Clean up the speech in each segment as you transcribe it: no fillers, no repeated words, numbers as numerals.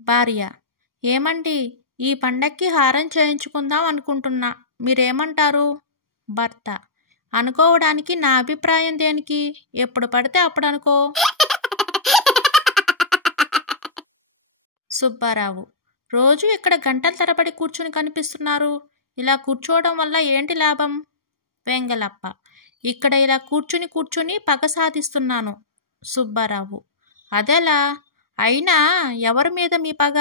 భార్య: ఏమండి, ఈ పండక్కి హారం చేయించుకుందాం అనుకుంటున్నా, మీరేమంటారు? భర్త: అనుకోవడానికి నా అభిప్రాయం దేనికి? ఎప్పుడు పడితే అప్పుడు అనుకో. సుబ్బారావు: రోజు ఇక్కడ గంటల తరబడి కూర్చుని కనిపిస్తున్నారు, ఇలా కూర్చోవడం వల్ల ఏంటి లాభం? వెంగలప్ప: ఇక్కడ ఇలా కూర్చుని కూర్చుని పగ సాధిస్తున్నాను. సుబ్బారావు: అదెలా? అయినా ఎవరి మీద మీ పగ?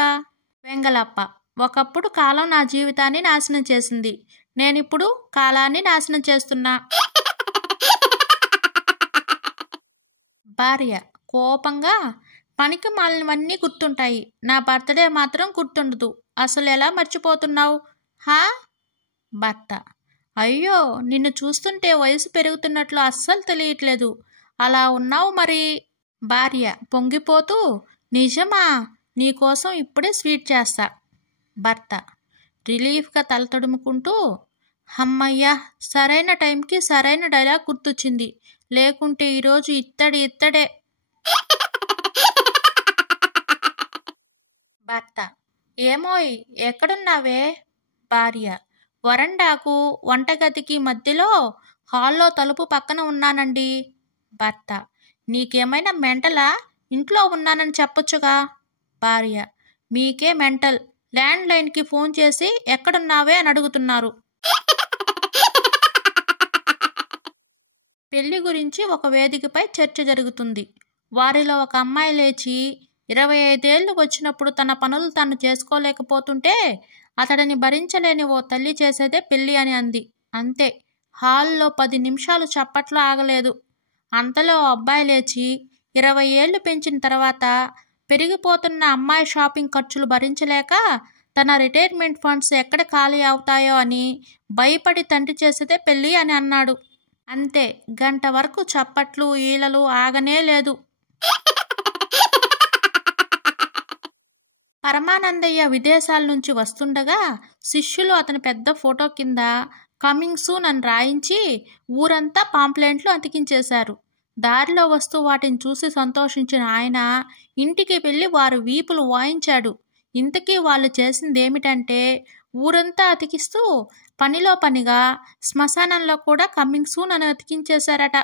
వెంగలప్ప: ఒకప్పుడు కాలం నా జీవితాన్ని నాశనం చేసింది, నేనిప్పుడు కాలాన్ని నాశనం చేస్తున్నా. భార్య కోపంగా: పనికి మాలినవన్నీ గుర్తుంటాయి, నా బర్త్డే మాత్రం గుర్తుండదు, అసలు ఎలా మర్చిపోతున్నావు? హా? భర్త: అయ్యో, నిన్ను చూస్తుంటే వయసు పెరుగుతున్నట్లు అస్సలు తెలియట్లేదు, అలా ఉన్నావు మరి. భార్య పొంగిపోతూ: నిజమా? నీకోసం ఇప్పుడే స్వీట్ చేస్తా. భర్త రిలీఫ్గా తల తడుముకుంటూ: హమ్మయ్యా, సరైన టైంకి సరైన డైలాగ్ గుర్తొచ్చింది, లేకుంటే ఈరోజు ఇత్తడే. భర్త: ఏమోయ్, ఎక్కడున్నావే? భార్య: వరండాకు వంటగదికి మధ్యలో హాల్లో తలుపు పక్కన ఉన్నానండి. భర్త: నీకేమైనా మెంటలా? ఇంట్లో ఉన్నానని చెప్పొచ్చుగా. భార్య: మీకే మెంటల్, ల్యాండ్ లైన్కి ఫోన్ చేసి ఎక్కడున్నావే అని అడుగుతున్నారు. పెళ్లి గురించి ఒక వేదికపై చర్చ జరుగుతుంది. వారిలో ఒక అమ్మాయి లేచి 25 ఏళ్ళు వచ్చినప్పుడు తన పనులు తాను చేసుకోలేకపోతుంటే అతడిని భరించలేని ఓ తల్లి చేసేదే పెళ్లి అని అంది. అంతే, హాల్లో 10 నిమిషాలు చప్పట్లు ఆగలేదు. అంతలో అబ్బాయి లేచి 20 ఏళ్ళు పెంచిన తర్వాత పెరిగిపోతున్న అమ్మాయి షాపింగ్ ఖర్చులు భరించలేక తన రిటైర్మెంట్ ఫండ్స్ ఎక్కడ ఖాళీ అవుతాయో అని భయపడి తండ్రి చేసేదే పెళ్ళి అని అన్నాడు. అంతే, గంట వరకు చప్పట్లు ఈలలు ఆగనే లేదు. పరమానందయ్య విదేశాల నుంచి వస్తుండగా శిష్యులు అతని పెద్ద ఫోటో కింద కమింగ్ సూన్ అని రాయించి ఊరంతా పాంప్లెంట్లు అతికించేశారు. దారిలో వస్తూ వాటిని చూసి సంతోషించిన ఆయన ఇంటికి వెళ్ళి వారి వీపులు వాయించాడు. ఇంతకీ వాళ్ళు చేసిందేమిటంటే ఊరంతా అతికిస్తూ పనిలో పనిగా శ్మశానంలో కూడా కమింగ్ సూన్ అని అతికించేశారట.